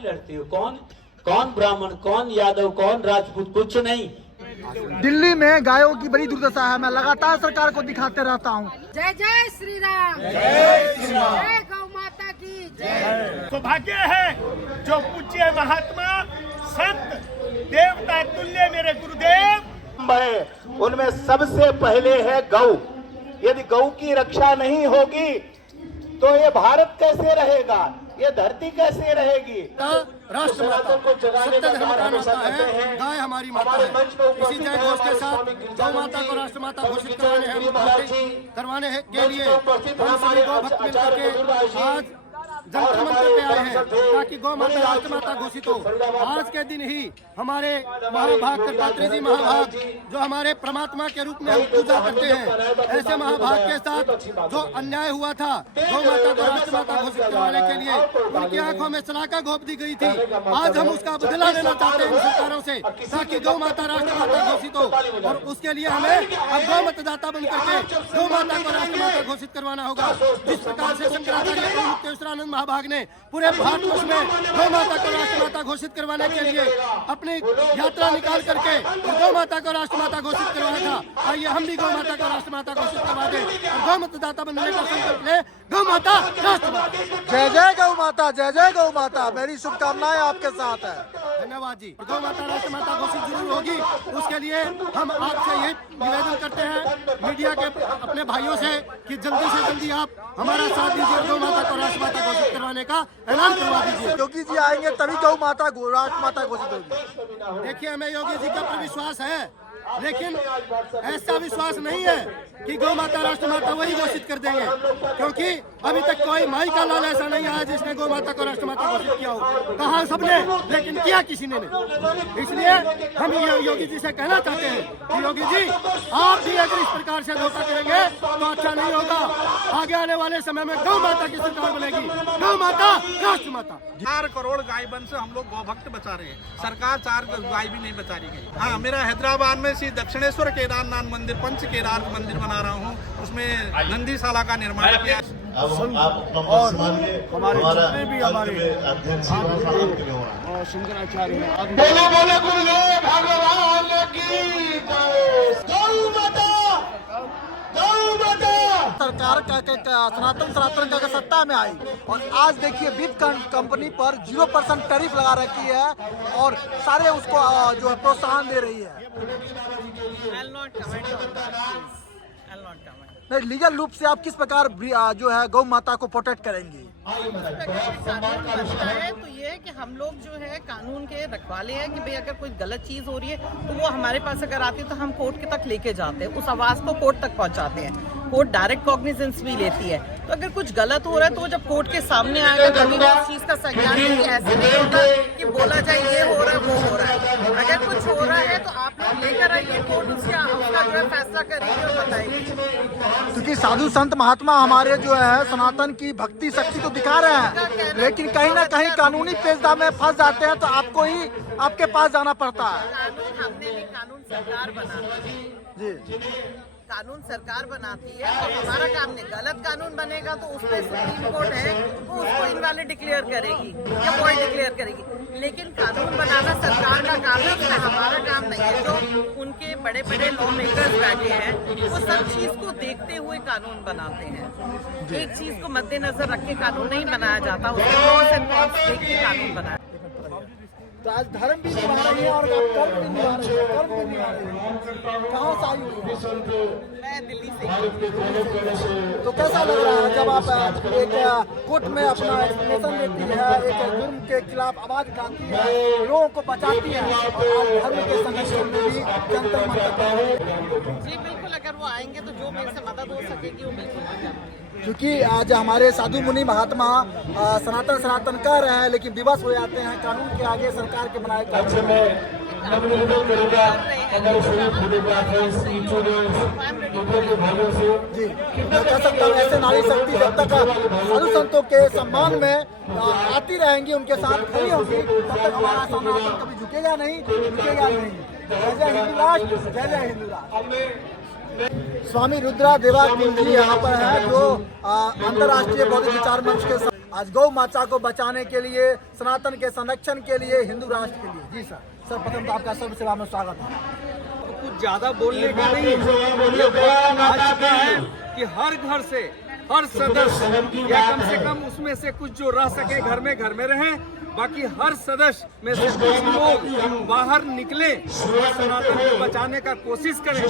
लड़ती हो? कौन कौन ब्राह्मण, कौन यादव, कौन राजपूत, कुछ नहीं। दिल्ली में गायों की बड़ी दुर्दशा है। मैं लगातार सरकार को दिखाते रहता हूँ। जय जय श्री राम, जय श्री राम, जय गौ माता की जय। सौभाग्य है जो पूज्य महात्मा संत देवता तुल्य मेरे गुरुदेव है, उनमें सबसे पहले है गौ। यदि गौ की रक्षा नहीं होगी तो ये भारत कैसे रहेगा, ये धरती कैसे रहेगी। राष्ट्रमाता सत्य धर्म का नाता है, गाय हमारी माता है। इसी जय घोष के साथ गौ माता को राष्ट्रमाता घोषित करवाने के लिए हम सभी गौ भक्त मिलकर के आज जंतर मंतर पे आए हैं ताकि गौ माता राष्ट्रमाता घोषित हो। आज के दिन ही हमारे महाभाग दत्तात्रेय जी महाभाग जो हमारे परमात्मा के रूप में हम पूजा करते हैं, ऐसे महाभाग के साथ जो अन्याय हुआ था गौ माता को राष्ट्रमाता घोषित करवाने के लिए उनकी आंखों में सलाखा घोंप दी गई थी। आज हम उसका बदला लेना चाहते हैं सरकारों से ताकि गौ माता राष्ट्रमाता घोषित हो, और उसके लिए हमें अब गौ मतदाता बन करके गौ माता को राष्ट्रमाता घोषित करवाना होगा। जिस प्रकार से शंकराचार्य महाभाग ने पूरे भारतवर्ष में गौ माता को राष्ट्रमाता घोषित करवाने के लिए अपनी यात्रा निकाल करके गौ माता को राष्ट्रमाता घोषित करवाया था। आइए हम भी गौ माता को राष्ट्रमाता घोषित करवा दें और गौ मतदाता बनने का संकल्प ले। गौ माता राष्ट्रमाता, जय जय गौ माता, जय जय गौ माता। मेरी शुभकामनाएं आपके साथ है। धन्यवाद जी। गौ माता राष्ट्रमाता घोषित जरूर होगी, उसके लिए हम आपसे यही निवेदन करते हैं मीडिया के अपने भाइयों से कि जल्दी से जल्दी आप हमारा साथ दीजिए, गौ माता को राष्ट्रमाता घोषित करवाने का ऐलान करवा दीजिए। योगी जी आएंगे तभी गौ माता राष्ट्रमाता घोषित होगी। देखिए हमें योगी जी का पर विश्वास है, लेकिन ऐसा विश्वास नहीं है कि गौ माता राष्ट्रमाता वही घोषित कर देंगे, क्योंकि अभी तक कोई माई का लाल ऐसा नहीं आया जिसने गौ माता को राष्ट्रमाता घोषित किया हो। कहा सबने, लेकिन किया किसी ने नहीं। इसलिए हम योगी जी से कहना चाहते हैं कि योगी जी आप भी अगर इस प्रकार से धोखा करेंगे तो अच्छा नहीं होगा। आगे आने वाले समय में गौ माता की सरकार बनेगी, गौ माता राष्ट्रमाता। 4 करोड़ गाय बन से हम लोग गौ भक्त बचा रहे हैं, सरकार 4 गाय भी नहीं बचा रही गई। हाँ, मेरा हैदराबाद में श्री दक्षिणेश्वर केदारनाथ मंदिर, पंच केदार मंदिर बना रहा हूँ, उसमें नंदीशाला का निर्माण किया। अब आप और हमारे जितने भी हमारे अध्यक्ष और शंकराचार्य बोलो बोलो गुरुदेव भगवान की जय। गौ माता, गौ माता। सरकार का सनातन का सत्ता में आई और आज देखिए बीफ कंपनी पर 0% टैरिफ लगा रखी है और सारे उसको जो है प्रोत्साहन दे रही है। नहीं, लीगल रूप से आप किस प्रकार जो है गौ माता को प्रोटेक्ट करेंगे? कानून बनता है तो ये है कि हम लोग जो है कानून के रखवाले हैं कि भाई अगर कोई गलत चीज हो रही है तो वो हमारे पास अगर आती है तो हम कोर्ट के तक लेके जाते हैं, उस आवाज को कोर्ट तक पहुंचाते हैं। कोर्ट डायरेक्ट कॉग्निजेंस भी लेती है, तो अगर कुछ गलत हो रहा है तो वो जब कोर्ट के सामने आएगा तभी उस चीज का संज्ञान लेंगे। ऐसे नहीं होता कि बोला जाए ये हो रहा है वो हो रहा है। अगर कुछ हो रहा है तो आप लोग लेकर आइए, कोर्ट उसका जो है फैसला करेगी और बताएगी। क्योंकि साधु संत महात्मा हमारे जो है सनातन की भक्ति शक्ति तो दिखा रहे हैं, लेकिन कहीं ना कहीं कानूनी पेचदा में फंस जाते हैं तो आपको ही आपके पास जाना पड़ता है। कानून हमने भी कानून सरकार बनाती है जी, कानून सरकार बनाती है और हमारा काम नहीं। गलत कानून बनेगा तो उस पर सुप्रीम कोर्ट है वो उसको इनवैलिड डिक्लेयर करेगी या वॉइड डिक्लेयर करेगी, लेकिन कानून बनाना सरकार का काम है, उसमें हमारा काम नहीं है। जो उनके बड़े बड़े लॉ मेकर्स बैठे हैं वो सब चीज को देखते हुए कानून बनाते हैं। एक चीज को मद्देनजर रख के कानून नहीं बनाया जाता, उसके लॉस एंड कॉन्स देख के कानून बनाया। तो आज धर्म भी निभा रही है और कर्म भी निभा रही है, कर्म भी निभा रही है। कहाँ से आई हुई? मैं दिल्ली से। तो कैसा लग रहा है जब आप एक कोर्ट में अपना एक्सप्रेशन देती है, एक जुर्म के खिलाफ आवाज उठाती है, लोगों को बचाती है और धर्म के संगठन में भी जंतर मंतर। जी बिल्कुल, अगर वो आएंगे तो जो मेरे से मदद हो सकेगी वो बिल्कुल करेंगे। क्योंकि आज हमारे साधु मुनि महात्मा सनातन कह रहे हैं, लेकिन विवश हो जाते हैं कानून के आगे, सरकार के बनाए जी। मैं कह सकता हूँ ऐसे नारी शक्ति जब तक साधु संतों के सम्मान में आती रहेंगी, उनके साथ खड़ी होगी, तब तक हमारा सनातन कभी झुकेगा नहीं, रुकेगा नहीं। जय जय हिंदू राष्ट्र, जय जय हिंदू राष्ट्र। स्वामी रुद्रा देवानंद जी यहाँ पर हैं जो अंतर्राष्ट्रीय बौद्ध विचार मंच के आज गौ माता को बचाने के लिए, सनातन के संरक्षण के लिए, हिंदू राष्ट्र के लिए। जी सर, प्रथम तो आपका सर्व सेवा में स्वागत है। कुछ ज्यादा बोलने का नहीं, ये वक्त आ चुका है कि हर घर से हर सदस्य या कम से कम उसमें से कुछ जो रह सके घर में रहें, बाकी हर सदस्य में से कुछ लोग बाहर निकले और सनातन को बचाने का कोशिश करें,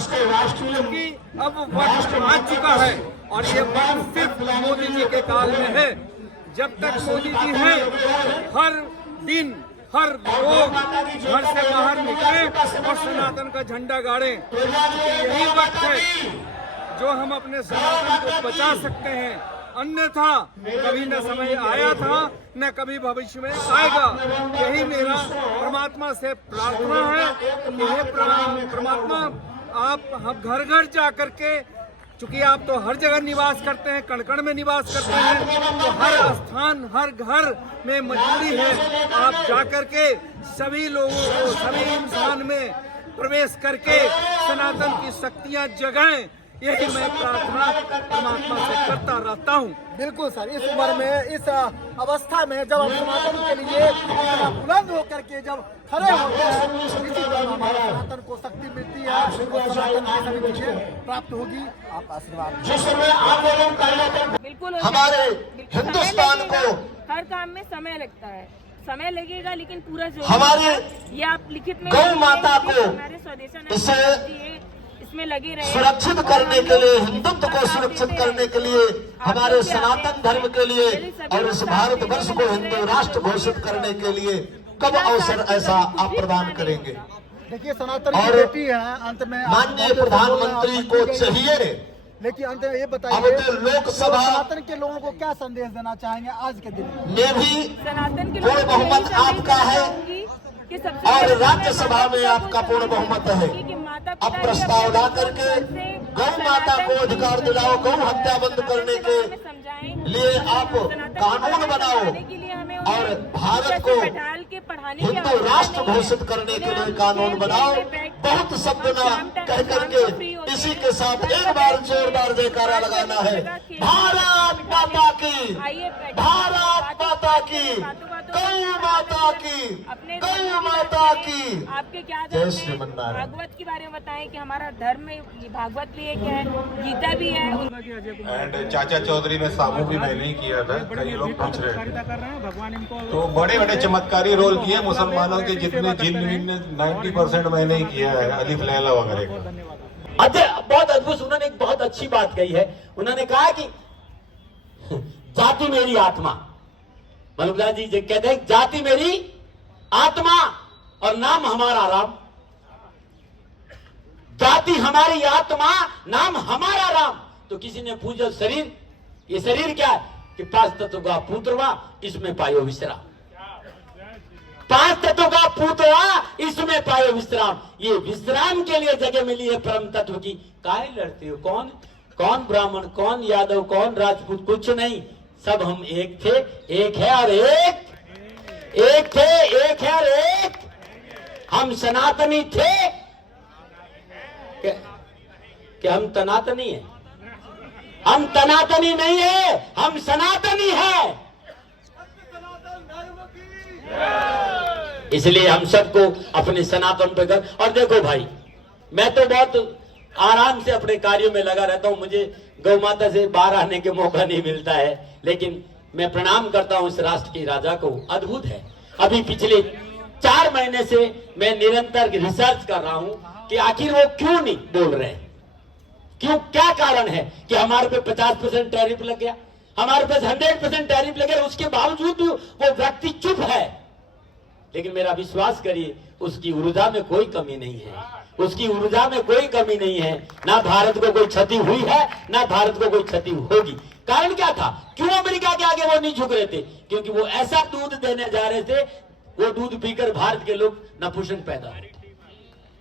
क्योंकि अब वक्त आ चुका है और ये वक्त सिर्फ मोदी जी के काल में है। जब तक मोदी जी हैं, हर दिन हर लोग घर से बाहर निकले और सनातन का झंडा गाड़े। यही वक्त है जो हम अपने सनातन को बचा सकते हैं, अन्यथा कभी न समय आया था न कभी भविष्य में आएगा। यही मेरा परमात्मा से प्रार्थना है कि हे परमात्मा, आप हम घर घर जा करके, चूंकि आप तो हर जगह निवास करते हैं, कण कण में निवास करते हैं, तो हर स्थान हर घर में मजबूरी है आप जा करके सभी लोगों को, सभी इंसान में प्रवेश करके सनातन की शक्तियां जगाएं। यही मैं प्रार्थना परमात्मा से करता रहता हूँ। बिल्कुल सर, इस उम्र में, इस अवस्था में जब हम समाजन के लिए इतना बुलंद होकर के जब खड़े होते हैं, इसी तरह हमारे सनातन को शक्ति मिलती है और सनातन की सभी चीजें प्राप्त होगी। आप आशीर्वाद बिल्कुल हमारे हिंदुस्तान को हर काम में समय लगता है, समय लगेगा, लेकिन पूरा जो हमारे ये आप लिखित में गौ माता को हमारे स्वदेशानंद इसे जी इसमें लगे रहे, सुरक्षित करने के लिए, हिंदुत्व को सुरक्षित करने के लिए, हमारे सनातन धर्म के लिए और इस भारतवर्ष को हिंदू राष्ट्र घोषित करने के लिए कब अवसर ऐसा आप प्रदान करेंगे? देखिए, सनातन की बेटी है। अंत में माननीय प्रधानमंत्री को चाहिए, लेकिन अंत में ये अब बताइए, तो लोकसभा सनातन के लोगों को क्या संदेश देना चाहेंगे आज के दिन में भी सनातन के पूर्ण बहुमत आपका है और राज्यसभा में आपका पूर्ण बहुमत है। अब प्रस्ताव ला करके गौ माता को अधिकार दिलाओ, गौ हत्या बंद करने के लिए आप कानून बनाओ और भारत को हिंदू राष्ट्र घोषित करने के लिए कानून बनाओ। बहुत शब्द ना कह करके इसी के साथ एक बार जोरदार जयकारा लगाना है। भारत माता की, भारत माता की, गौ माता की, गौ माता की। आपके क्या जय श्रीमन्नारायण। भागवत के बारे में बताएं कि हमारा धर्म में भागवत भी एक है, गीता भी है। एंड चाचा चौधरी में सामू भी मैंने ही किया था, कई लोग पूछ रहे थे। तो बड़े बड़े चमत्कारी रोल किए मुसलमानों के, जितने जिन 90% मैंने ही किया है, अलिफ लैला वगैरह का। बहुत अद्भुत, उन्होंने एक बहुत अच्छी बात कही है। उन्होंने कहा कि जाति मेरी आत्मा, मलुकदास जी कहते हैं जाति मेरी आत्मा और नाम हमारा राम। जाति हमारी आत्मा, नाम हमारा राम। तो किसी ने पूछा शरीर, ये शरीर क्या है? कि 5 तत्व का पुत्रवा, इसमें पायो विश्राम। 5 तत्व का पुत्रवा, इसमें पायो विश्राम। ये विश्राम के लिए जगह मिली है परम तत्व की। काहे लड़ते हो? कौन कौन ब्राह्मण, कौन यादव, कौन राजपूत, कुछ नहीं, सब हम एक थे, एक है और एक थे, एक है और एक। हम सनातनी थे कि हम तनातनी है? हम तनातनी नहीं है, हम सनातनी है। इसलिए हम सबको अपने सनातन पे कर। और देखो भाई, मैं तो बहुत आराम से अपने कार्यों में लगा रहता हूं, मुझे गौ माता से बाहर आने के मौका नहीं मिलता है, लेकिन मैं प्रणाम करता हूं इस राष्ट्र के राजा को। अद्भुत है। अभी पिछले 4 महीने से मैं निरंतर रिसर्च कर रहा हूं कि आखिर वो क्यों नहीं बोल रहे हैं, क्यों, क्या कारण है कि हमारे पे 50% टैरिफ लग गया, हमारे पास 100% टैरिफ लग गया, उसके बावजूद वो व्यक्ति चुप है। लेकिन मेरा विश्वास करिए, उसकी ऊर्जा में कोई कमी नहीं है, उसकी ऊर्जा में कोई कमी नहीं है। ना भारत को कोई क्षति हुई है, ना भारत को कोई क्षति होगी। कारण क्या था? क्यों अमेरिका के आगे वो नहीं झुक रहे थे? क्योंकि वो ऐसा दूध देने जा रहे थे, वो दूध पीकर भारत के लोग नपुंसक पैदा हो।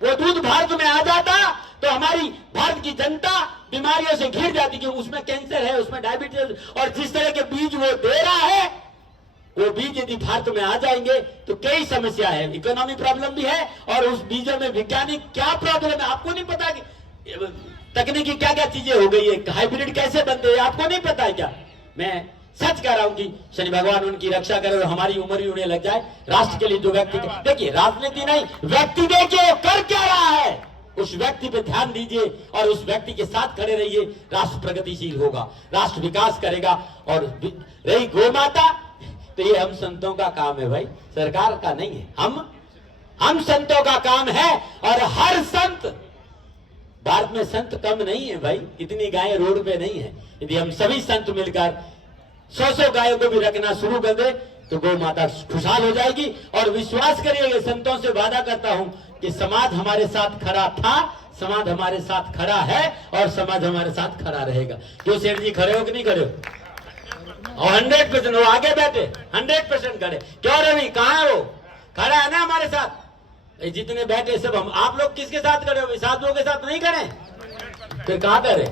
वो दूध भारत में आ जाता तो हमारी भारत की जनता बीमारियों से घिर जाती, कि उसमें कैंसर है, उसमें डायबिटीज, और जिस तरह के बीज वो दे रहा है, वो बीज यदि भारत में आ जाएंगे तो कई समस्या है, इकोनॉमी प्रॉब्लम भी है, और उस बीजों में वैज्ञानिक क्या प्रॉब्लम है आपको नहीं पता, कि तकनीकी क्या क्या चीजें हो गई है, हाइब्रिड कैसे बनते हैं आपको नहीं पता है क्या? मैं सच कह रहा हूं कि शनि भगवान उनकी रक्षा करे और हमारी उम्र भी उन्हें लग जाए। राष्ट्र के लिए जो व्यक्ति, देखिए राजनीति नहीं, व्यक्ति देखिए कर क्या रहा है, उस व्यक्ति पे ध्यान दीजिए और उस व्यक्ति के साथ खड़े रहिए। राष्ट्र प्रगतिशील होगा, राष्ट्र विकास करेगा। और रही गौ माता, तो ये हम संतों का काम है भाई, सरकार का नहीं है। हम संतों का काम है। और हर संत, भारत में संत कम नहीं है भाई, इतनी गायें रोड पे नहीं है। यदि हम सभी संत मिलकर 100 गायों को भी रखना शुरू कर दे तो गौ माता खुशहाल हो जाएगी। और विश्वास करिए, संतों से वादा करता हूं कि समाज हमारे साथ खड़ा था, समाज हमारे साथ खड़ा है और समाज हमारे साथ खड़ा रहेगा। क्यों सेठ जी, खड़े हो कि नहीं खड़े हो? और 100% वो आगे बैठे, 100% खड़े। क्यों रवि, कहाँ है वो? खड़ा है ना हमारे साथ। जितने बैठे सब हम, आप लोग किसके साथ खड़े हो? साधुओं के साथ नहीं खड़े, फिर कहां खड़े?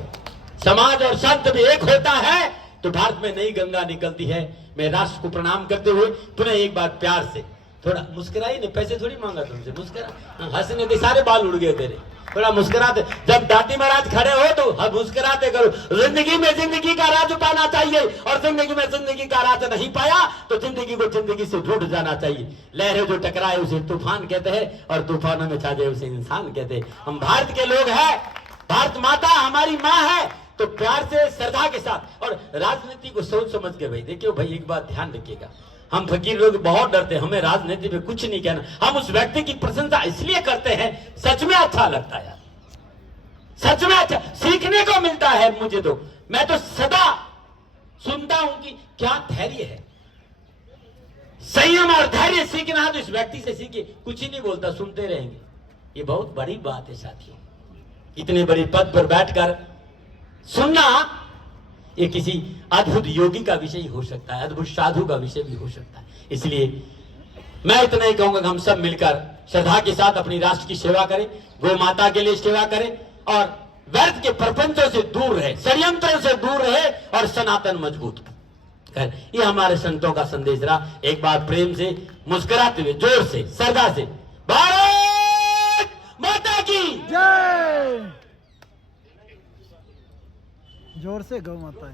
समाज और संत भी एक होता है तो भारत में नई गंगा निकलती है। मैं राष्ट्र को प्रणाम करते हुए पुनः एक बार प्यार से, थोड़ा मुस्कुराई नहीं, पैसे थोड़ी मांगा तुमसे, मुस्कुरा, हंसने के सारे बाल उड़ गए तेरे, थोड़ा मुस्कुराते। जब दादी महाराज खड़े हो तो मुस्कुराते करो। जिंदगी में जिंदगी का राज पाना चाहिए और जिंदगी में जिंदगी का राज नहीं पाया तो जिंदगी को जिंदगी से ढूंढ जाना चाहिए। लहरें जो टकराए उसे तूफान कहते हैं और तूफानों में छा जाए उसे इंसान कहते हैं। हम भारत के लोग हैं, भारत माता हमारी माँ है, तो प्यार से श्रद्धा के साथ और राजनीति को सोच समझ के भाई। देखियो भाई, एक बात ध्यान रखिएगा, हम फकीर लोग बहुत डरते हैं, हमें राजनीति में कुछ नहीं कहना। हम उस व्यक्ति की प्रशंसा इसलिए करते हैं, सच में अच्छा लगता है यार, सच में अच्छा सीखने को मिलता है मुझे। तो मैं तो सदा सुनता हूं कि क्या धैर्य है, संयम और धैर्य सीखना है तो इस व्यक्ति से सीखिए। कुछ ही नहीं बोलता, सुनते रहेंगे। ये बहुत बड़ी बात है साथियों, इतने बड़ी पद पर बैठकर सुनना, ये किसी अद्भुत योगी का विषय हो सकता है, अद्भुत साधु का विषय भी हो सकता है। इसलिए मैं इतना ही कहूंगा कि हम सब मिलकर श्रद्धा के साथ अपनी राष्ट्र की सेवा करें, गौ माता के लिए सेवा करें और व्यर्थ के प्रपंचों से दूर रहे, षड्यंत्रों से दूर रहे और सनातन मजबूत कर। ये हमारे संतों का संदेश रहा। एक बार प्रेम से मुस्कुराते हुए जोर से श्रद्धा से, भारत माता की जय। जोर से गौ माता है।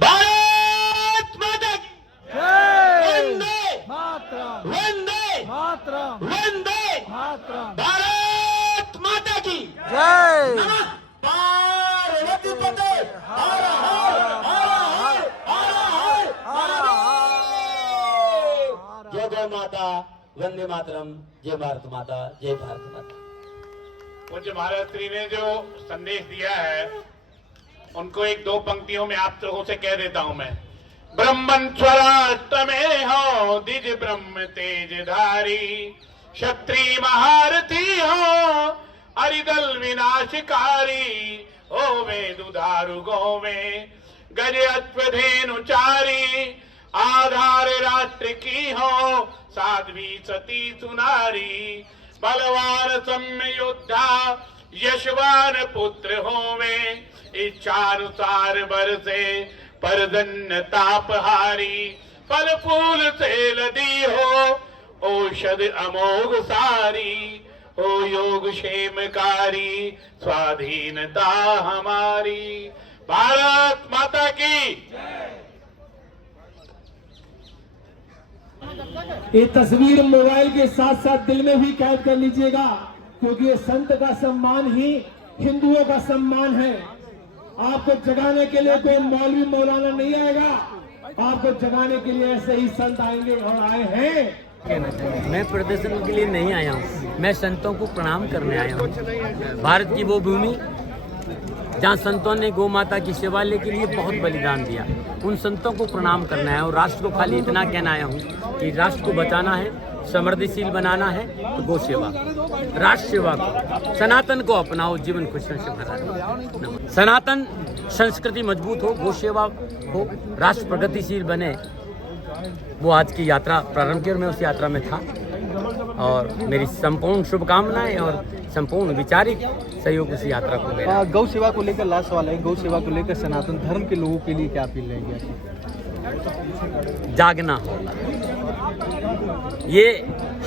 भारत माता की वंदे मातरम, वंदे मातरम, वंदे मातरम। भारत माता की जय। नमः पार्वती पते, हर हर हर हर हर हर हर। जय गौ माता, वंदे मातरम, जय भारत माता, जय भारत माता। पूज्य महाराज श्री ने जो संदेश दिया है उनको एक दो पंक्तियों में आप लोगों से कह देता हूं मैं। ब्रह्मन स्वराष्ट्रमे हो दिज ब्रह्म तेजधारी, क्षत्रिय महारथी हो अरिदल विनाशकारी, हो वेद उदारु गो में गज अश्वधेनुचारी, आधार राष्ट्र की हो साध्वी सती सुनारी, बलवान सम्य योद्धा यशवान पुत्र होवे, इच्छानुसार बरसे परजन्य तापहारी, फल फूल से लदी हो औषध अमोघ सारी, हो योग क्षेमकारी स्वाधीनता हमारी। भारत माता की ये तस्वीर मोबाइल के साथ साथ दिल में भी कैद कर लीजिएगा, क्योंकि ये संत का सम्मान ही हिंदुओं का सम्मान है। आपको जगाने के लिए कोई मौलवी मौलाना नहीं आएगा, आपको जगाने के लिए ऐसे ही संत आएंगे और आए हैं। मैं प्रदर्शन के लिए नहीं आया हूँ, मैं संतों को प्रणाम करने आया हूँ। भारत की वो भूमि जहाँ संतों ने गौ माता की सेवा के लिए बहुत बलिदान दिया, उन संतों को प्रणाम करना है। और राष्ट्र को खाली इतना कहना आया हूँ कि राष्ट्र को बचाना है, समृद्धिशील बनाना है तो गौ सेवा, राष्ट्र सेवा को, सनातन को अपनाओ, जीवन खुशियों से भरा। सनातन संस्कृति मजबूत हो, गौ सेवा हो, राष्ट्र प्रगतिशील बने, वो आज की यात्रा प्रारंभ की और मैं उस यात्रा में था। और मेरी संपूर्ण शुभकामनाएं और संपूर्ण विचारिक सहयोग उस यात्रा को मेरा। गौ सेवा को लेकर लास्ट सवाल है, गौ सेवा को लेकर सनातन धर्म के लोगों के लिए क्या अपील रहेगी? जागना होगा, ये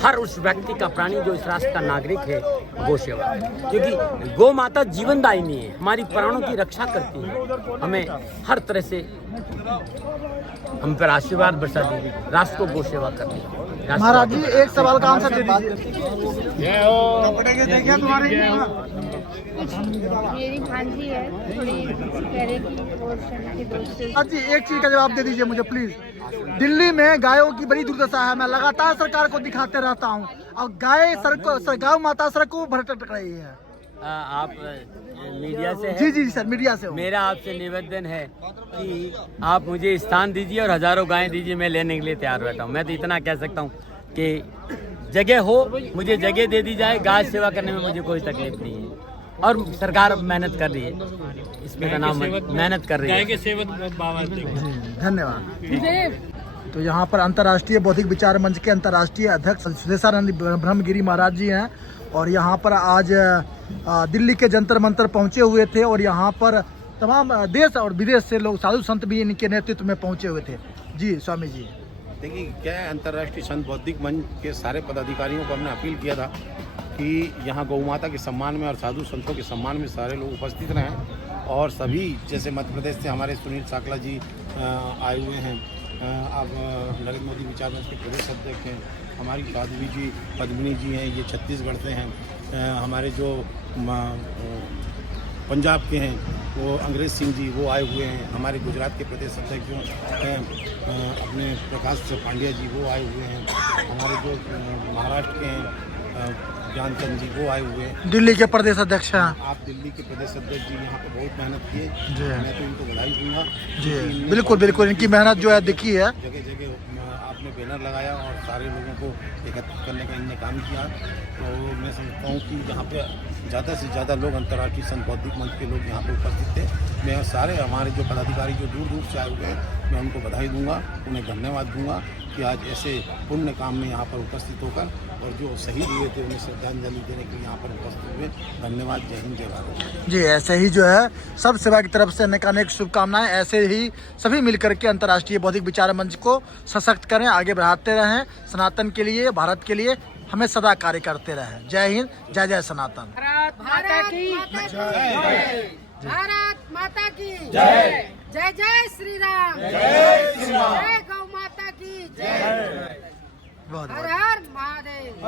हर उस व्यक्ति का, प्राणी जो इस राष्ट्र का नागरिक है, गौ सेवा। क्योंकि गौ माता जीवनदायिनी है, हमारी प्राणों की रक्षा करती है, हमें हर तरह से हम पर आशीर्वाद बरसा दीजिए, राष्ट्र को गौ सेवा करनी है। महाराज जी एक सवाल का आंसर दे दीजिए। मेरी भांजी है, थोड़ी कह रहे कि वो सेना के दोस्त से। महाराज जी एक चीज का जवाब दे दीजिए मुझे प्लीज। दिल्ली में गायों की बड़ी दुर्दशा है, मैं लगातार सरकार को दिखाते रहता हूँ, और गाय गौ माता सड़कों पर भटक रही है। आप मीडिया से हैं? जी जी सर, मीडिया से हूँ। मेरा आपसे निवेदन है कि आप मुझे स्थान दीजिए और हजारों गायें दीजिए, मैं लेने के लिए तैयार रहता हूँ। मैं तो इतना कह सकता हूँ कि जगह हो, मुझे जगह दे दी जाए, गाय सेवा करने में मुझे कोई तकलीफ नहीं है। और सरकार मेहनत कर रही है, इसमें का नाम मेहनत कर रही है। धन्यवाद। तो यहाँ पर अंतर्राष्ट्रीय बौद्धिक विचार मंच के अंतर्राष्ट्रीय अध्यक्ष सुदेशानंद ब्रह्मगिरी महाराज जी हैं, और यहाँ पर आज दिल्ली के जंतर मंतर पहुँचे हुए थे, और यहाँ पर तमाम देश और विदेश से लोग, साधु संत भी इनके नेतृत्व में पहुँचे हुए थे। जी स्वामी जी। देखिए क्या है, अंतर्राष्ट्रीय संत बौद्धिक मंच के सारे पदाधिकारियों को हमने अपील किया था कि यहाँ गौ माता के सम्मान में और साधु संतों के सम्मान में सारे लोग उपस्थित रहें, और सभी जैसे मध्य प्रदेश से हमारे सुनील साकला जी आए हुए हैं, अब नरेंद्र मोदी विचार मंच के प्रदेश अध्यक्ष हैं, हमारी साध्वी जी पद्मिनी जी हैं, ये छत्तीसगढ़ से हैं, हमारे जो पंजाब के हैं वो अंग्रेज सिंह जी वो आए हुए हैं, हमारे गुजरात के प्रदेश अध्यक्ष जो हैं अपने प्रकाश पांड्या जी वो आए हुए हैं, हमारे जो महाराष्ट्र के हैं ज्ञानचंद जी वो आए हुए हैं, दिल्ली के प्रदेश अध्यक्ष हैं। आप दिल्ली के प्रदेश अध्यक्ष जी यहाँ पे बहुत मेहनत किए, मैं तो इनको बधाई दूंगा जी। बिल्कुल बिल्कुल, इनकी मेहनत जो है दिखी है। जगह जगह आपने बैनर लगाया और सारे लोगों को एकत्रित करने का इनने काम किया, तो मैं समझता हूँ कि यहाँ पे ज़्यादा से ज़्यादा लोग अंतर्राष्ट्रीय संत बौद्धिक मंच के लोग यहाँ पे उपस्थित थे। मैं सारे हमारे जो पदाधिकारी जो दूर दूर से आए हुए हैं, मैं उनको बधाई दूंगा, उन्हें धन्यवाद दूंगा कि आज ऐसे पुण्य काम में यहाँ पर उपस्थित होकर, और जो शहीद हुए थे उन्हें श्रद्धांजलि देने के लिए यहाँ पर उपस्थित हुए। धन्यवाद। जय हिंद, जय भारत। जी ऐसे ही जो है सब सेवा की तरफ से अनेक शुभकामनाएं। ऐसे ही सभी मिलकर के अंतर्राष्ट्रीय बौद्धिक विचार मंच को सशक्त करें, आगे बढ़ाते रहें, सनातन के लिए, भारत के लिए हमें सदा कार्य करते रहें। जय हिंद, जय जय सनातन। भारत माता की जय। भारत माता की जय। जय जय श्री राम। जय गौ माता की जय। हर हर महादेव।